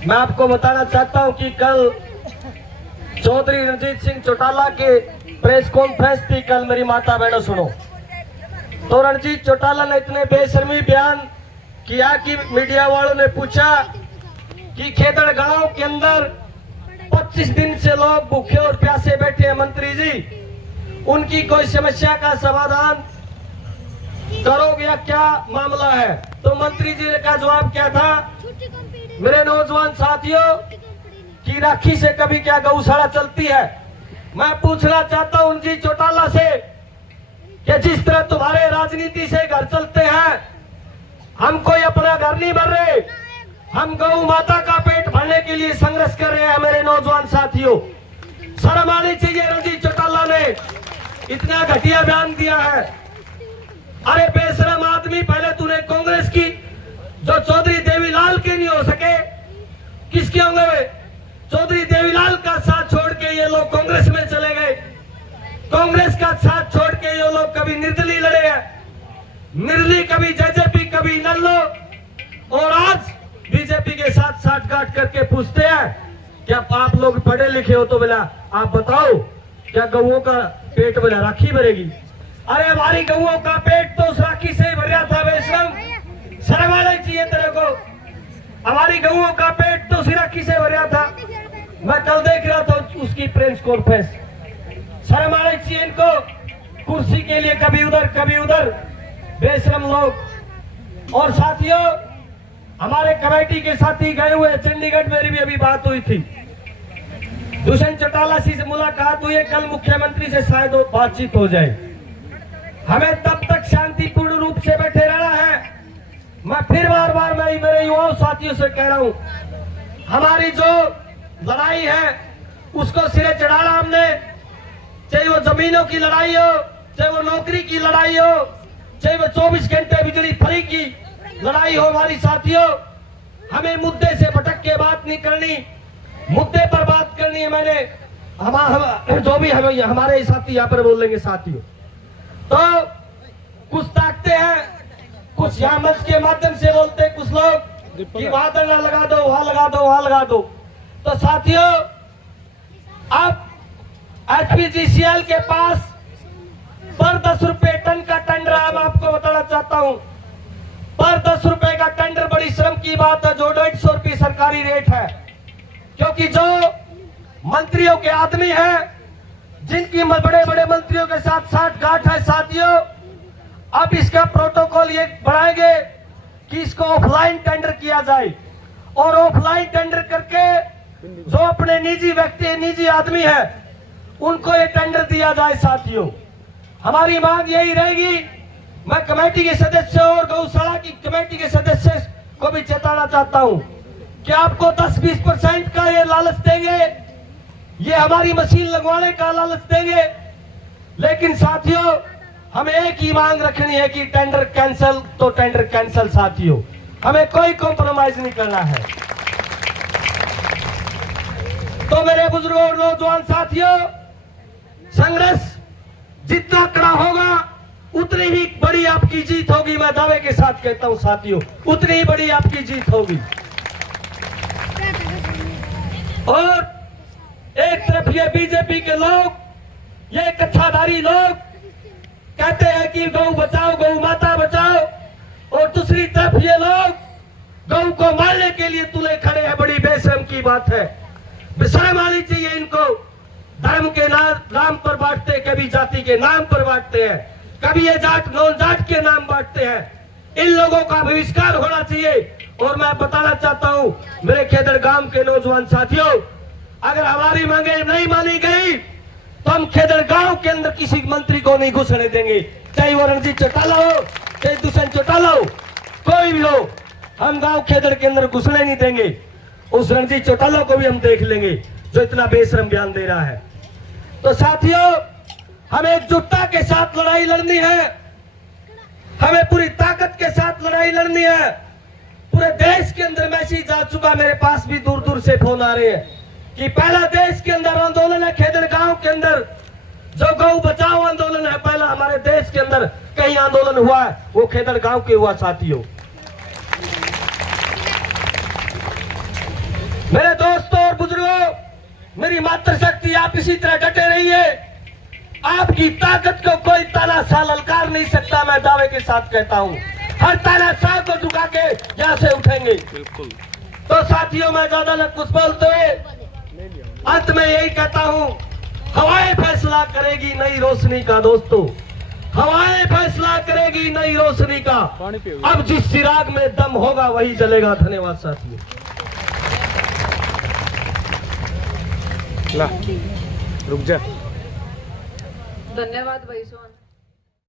मैं आपको बताना चाहता हूं कि कल चौधरी रणजीत सिंह चौटाला के प्रेस कॉन्फ्रेंस थी। कल मेरी माता बहनों सुनो, तो रणजीत चौटाला ने इतने बेशर्मी बयान किया कि मीडिया वालों ने पूछा कि खेदड़ गांव के अंदर 25 दिन से लोग भूखे और प्यासे बैठे हैं, मंत्री जी उनकी कोई समस्या का समाधान करोगे या क्या मामला है? तो मंत्री जी का जवाब क्या था? मेरे नौजवान साथियों की राखी से कभी क्या गौशाला चलती है? मैं पूछना चाहता हूं रणजीत चौटाला से कि जिस तरह तुम्हारे राजनीति से घर चलते हैं, हम कोई अपना घर नहीं भर रहे, हम गौ माता का पेट भरने के लिए संघर्ष कर रहे हैं। मेरे नौजवान साथियों, शर्म आनी चाहिए। रणजीत चौटाला ने इतना घटिया बयान दिया है। अरे बेशरम आदमी, पहले तूने कांग्रेस की जो चौधरी देवीलाल के नहीं हो सके, किसके होंगे वे? चौधरी देवीलाल का साथ छोड़ के ये लोग कांग्रेस में चले गए, कांग्रेस का साथ छोड़ के ये लोग कभी निर्दलीय लड़े हैं, निर्दलीय कभी जेजेपी कभी नल्लो, और आज बीजेपी के साथ साठगांठ करके पूछते हैं क्या आप लोग पढ़े लिखे हो? तो बोला आप बताओ क्या गौओं का पेट बोला राखी भरेगी? अरे हमारी गौओं का पेट तो उस राखी से भरा था। बेशरम, शर्म आना चाहिए तेरे को। हमारी गौओं का पेट तो उस राखी से भरा था। मैं कल देख रहा था उसकी प्रेस कॉन्फ्रेंस। शर्म आना चाहिए इनको, कुर्सी के लिए कभी उधर कभी उधर, बेशरम लोग। और साथियों, हमारे कमेटी के साथी गए हुए चंडीगढ़, मेरी भी अभी बात हुई थी, दुष्यंत चौटाला जी से मुलाकात हुई है। कल मुख्यमंत्री से शायद बातचीत हो जाए। हमें तब तक शांतिपूर्ण रूप से बैठे रहना है। मैं फिर बार बार मैं मेरे युवा साथियों से कह रहा हूं, हमारी जो लड़ाई है उसको सिरे चढ़ाना हमने, चाहे वो जमीनों की लड़ाई हो, चाहे वो नौकरी की लड़ाई हो, चाहे वो 24 घंटे बिजली फ्री की लड़ाई हो। हमारी साथियों, हमें मुद्दे से भटक के बात नहीं करनी, मुद्दे पर बात करनी है। मैंने जो भी हमारे साथी यहाँ पर बोलेंगे साथियों, तो कुछ ताकते हैं, कुछ यहाँ मंच के माध्यम से बोलते हैं, कुछ लोग कि वहां धरना लगा दो, वहां लगा दो, वहां लगा दो। तो साथियों, अब एचपीजीसीएल के पास पर 10 रुपए टन का टेंडर है। मैं आपको बताना चाहता हूं, पर 10 रुपए का टेंडर बड़ी श्रम की बात है, जो 150 रुपये सरकारी रेट है। क्योंकि जो मंत्रियों के आदमी हैं, जिनकी बड़े बड़े मंत्रियों के साथ साठगांठ है साथियों, अब इसका प्रोटोकॉल ये बढ़ाएंगे कि इसको ऑफलाइन टेंडर किया जाए, और ऑफलाइन टेंडर करके जो अपने निजी व्यक्ति निजी आदमी है उनको ये टेंडर दिया जाए। साथियों, हमारी मांग यही रहेगी। मैं कमेटी के सदस्य और गौशाला की कमेटी के सदस्य को भी चेताना चाहता हूं कि आपको 10-20% का ये लालच देंगे, ये हमारी मशीन लगवाने का लालच देंगे, लेकिन साथियों हमें एक ही मांग रखनी है कि टेंडर कैंसिल तो टेंडर कैंसिल। साथियों, हमें कोई कॉम्प्रोमाइज नहीं करना है। तो मेरे बुजुर्गों और नौजवान साथियों, संघर्ष जितना कड़ा होगा उतनी ही बड़ी आपकी जीत होगी। मैं दावे के साथ कहता हूं साथियों, उतनी ही बड़ी आपकी जीत होगी। और एक तरफ ये बीजेपी के लोग, ये कच्छाधारी लोग कहते हैं कि गौ बचाओ, गौ माता बचाओ, और दूसरी तरफ ये लोग गौ को मारने के लिए तुले खड़े हैं। बड़ी बेशर्म की बात है, बेशर्म आनी चाहिए इनको। धर्म के नाम पर बांटते, कभी जाति के नाम पर बांटते हैं, कभी ये जाट नॉन जाट के नाम बांटते हैं। इन लोगों का बहिष्कार होना चाहिए। और मैं बताना चाहता हूं मेरे खेदड़ गांव के नौजवान साथियों, अगर हमारी मांगे नहीं मानी गई तो हम खेदड़ गांव के अंदर किसी मंत्री को नहीं घुसने देंगे, चाहे वो रणजीत चौटाला हो, चाहे दुष्यंत चौटाला हो, कोई भी हो। हम गांव खेदड़ के अंदर घुसने नहीं देंगे। उस रणजीत चौटाला को भी हम देख लेंगे जो इतना बेशरम बयान दे रहा है। तो साथियों, हमें एकजुटता के साथ लड़ाई लड़नी है, हमें पूरी ताकत के साथ लड़ाई लड़नी है। पूरे देश के अंदर मैसेज जा चुका, मेरे पास भी दूर दूर से फोन आ रहे हैं कि पहला देश के अंदर आंदोलन है खेदड़ गांव के अंदर, जो गौ बचाओ आंदोलन है, पहला हमारे देश के अंदर कहीं आंदोलन हुआ है वो खेदड़ गांव के हुआ। साथियों, मातृशक्ति, आप इसी तरह डटे रहिए। आपकी ताकत को कोई तानाशाह ललकार नहीं सकता, मैं दावे के साथ कहता हूँ। हर तानाशाह को झुका के यहाँ से उठेंगे। तो साथियों, मैं ज्यादा न कुछ बोलते हुए अंत में यही कहता हूँ, हवाएं फैसला करेगी नई रोशनी का दोस्तों, हवाएं फैसला करेगी नई रोशनी का। अब जिस चिराग में दम होगा वही जलेगा। धन्यवाद साथियों। रुक जा। धन्यवाद भाई सोहन।